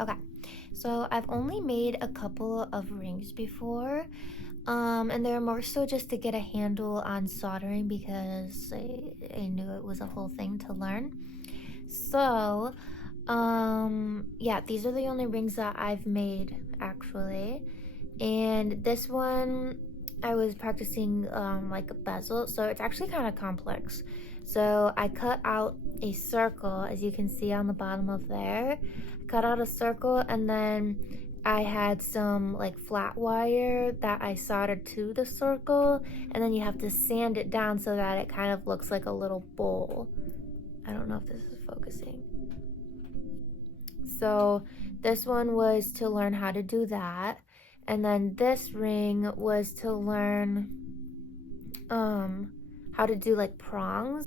Okay, so I've only made a couple of rings before, and they're more so just to get a handle on soldering because I knew it was a whole thing to learn. So, yeah, these are the only rings that I've made actually. And this one, I was practicing like a bezel, so it's actually kind of complex. So I cut out a circle, as you can see on the bottom of there. I cut out a circle, and then I had some like flat wire that I soldered to the circle, and then you have to sand it down so that it kind of looks like a little bowl. I don't know if this is focusing. So this one was to learn how to do that. And then this ring was to learn how to do like prongs.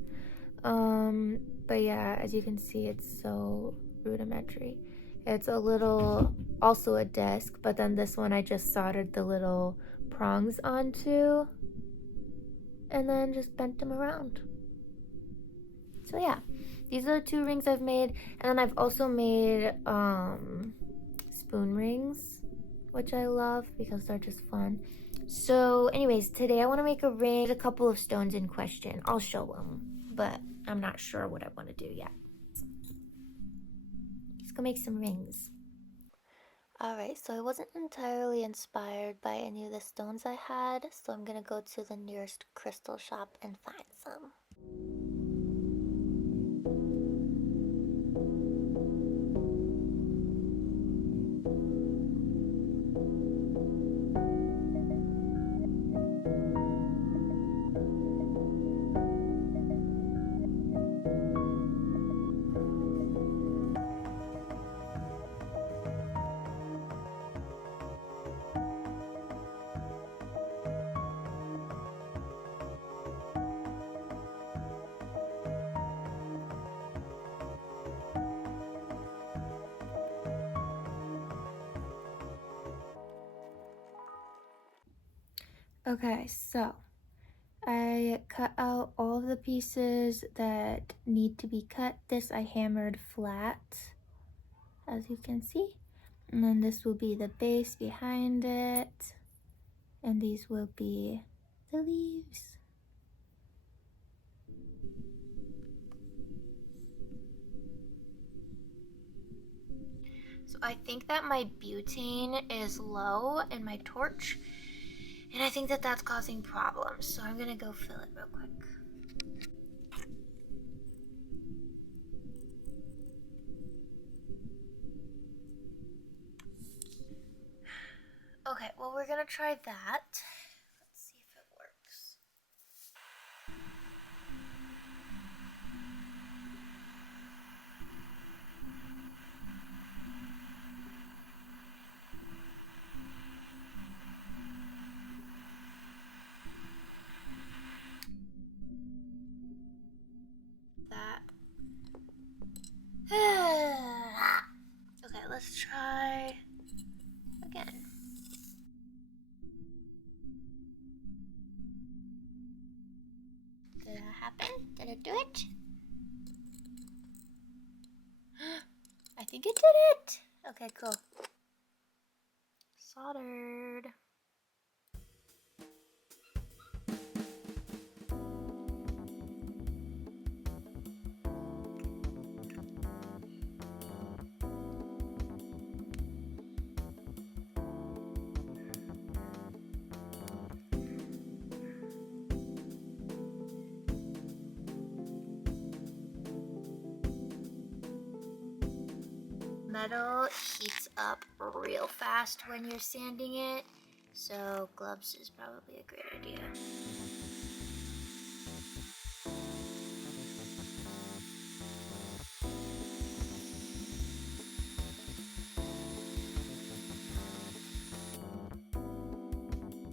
But yeah, as you can see, it's so rudimentary. It's a little, also a disc, but then this one I just soldered the little prongs onto and then just bent them around. So yeah, these are the two rings I've made. And then I've also made spoon rings, which I love because they're just fun. So anyways, today I want to make a ring. There's a couple of stones in question. I'll show them, but I'm not sure what I want to do yet. Let's go make some rings. Alright, so I wasn't entirely inspired by any of the stones I had, so I'm gonna go to the nearest crystal shop and find some. Okay, so I cut out all of the pieces that need to be cut. This I hammered flat, as you can see. And then this will be the base behind it. And these will be the leaves. So I think that my butane is low in my torch. And I think that that's causing problems. So I'm gonna go fill it real quick. Okay, well, we're gonna try that. Let's see if it works. That. Okay, let's try again. Did that happen? Did it do it? I think it did it. Okay, cool. Soldered. Metal heats up real fast when you're sanding it, so gloves is probably a great idea.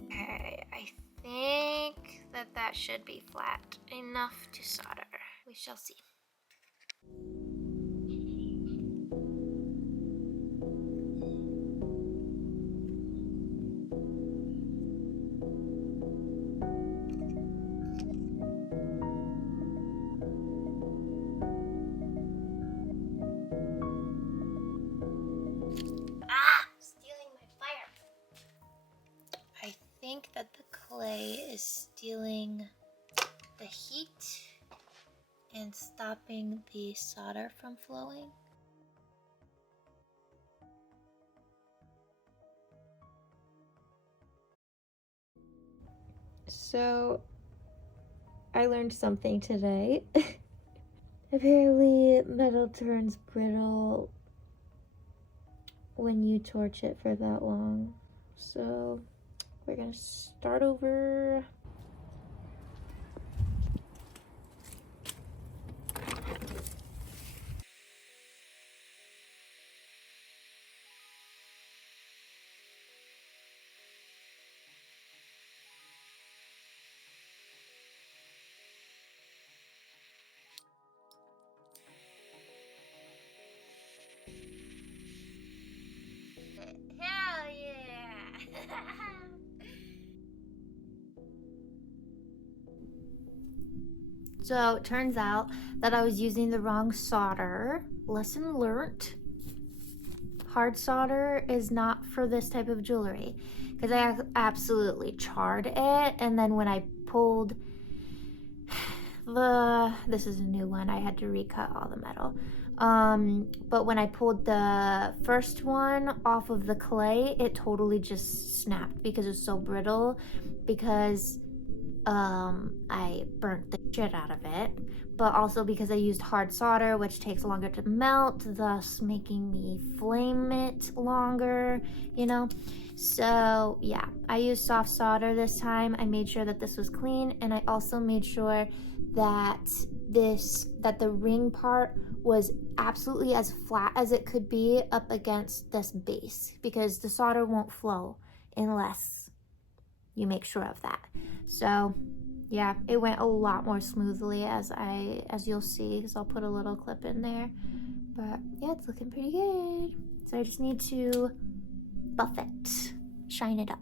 Okay, I think that should be flat enough to solder. We shall see. and stopping the solder from flowing. So, I learned something today. Apparently, metal turns brittle when you torch it for that long. So, we're gonna start over. Hell yeah! So it turns out that I was using the wrong solder. Lesson learned. Hard solder is not for this type of jewelry because I absolutely charred it, and then when I pulled this is a new one, I had to recut all the metal. But when I pulled the first one off of the clay, it totally just snapped because it was so brittle, because I burnt the shit out of it, but also because I used hard solder, which takes longer to melt, thus making me flame it longer, you know? So yeah, I used soft solder this time. I made sure that this was clean, and I also made sure that the ring part was absolutely as flat as it could be up against this base, because the solder won't flow unless you make sure of that. So yeah, it went a lot more smoothly, as you'll see, because I'll put a little clip in there. But yeah, it's looking pretty good. So I just need to buff it, shine it up.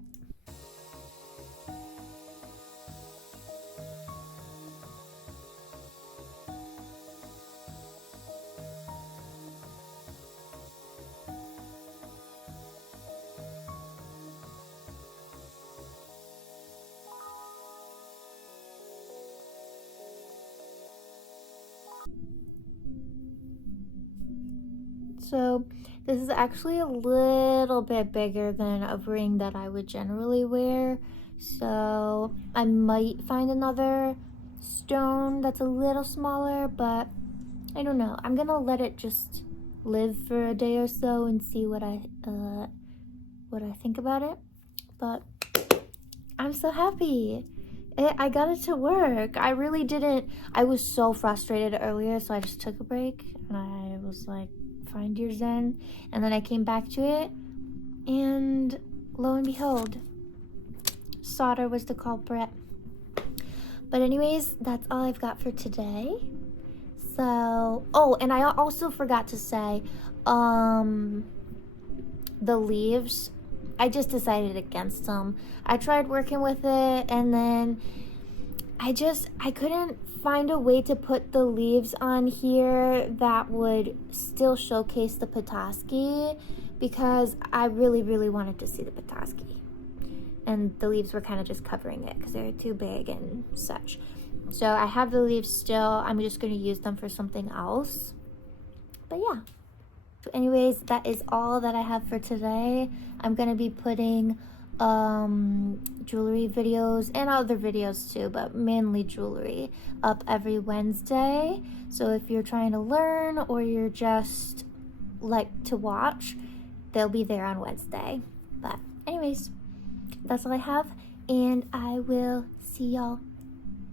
So this is actually a little bit bigger than a ring that I would generally wear. So I might find another stone that's a little smaller, but I don't know. I'm gonna let it just live for a day or so and see what I think about it. But I'm so happy. I got it to work. I really didn't. I was so frustrated earlier, so I just took a break and I was like, find your zen. And then I came back to it, and lo and behold, solder was the culprit. But anyways, that's all I've got for today. So, oh, and I also forgot to say, the leaves, I just decided against them. I tried working with it, and then I couldn't find a way to put the leaves on here that would still showcase the Petoskey, because I really, really wanted to see the Petoskey. And the leaves were kind of just covering it because they were too big and such. So I have the leaves still. I'm just going to use them for something else. But yeah. So anyways, that is all that I have for today. I'm going to be putting jewelry videos and other videos too, but mainly jewelry, up every Wednesday. So if you're trying to learn or you're just like to watch, they'll be there on Wednesday. But anyways, that's all I have, and I will see y'all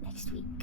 next week.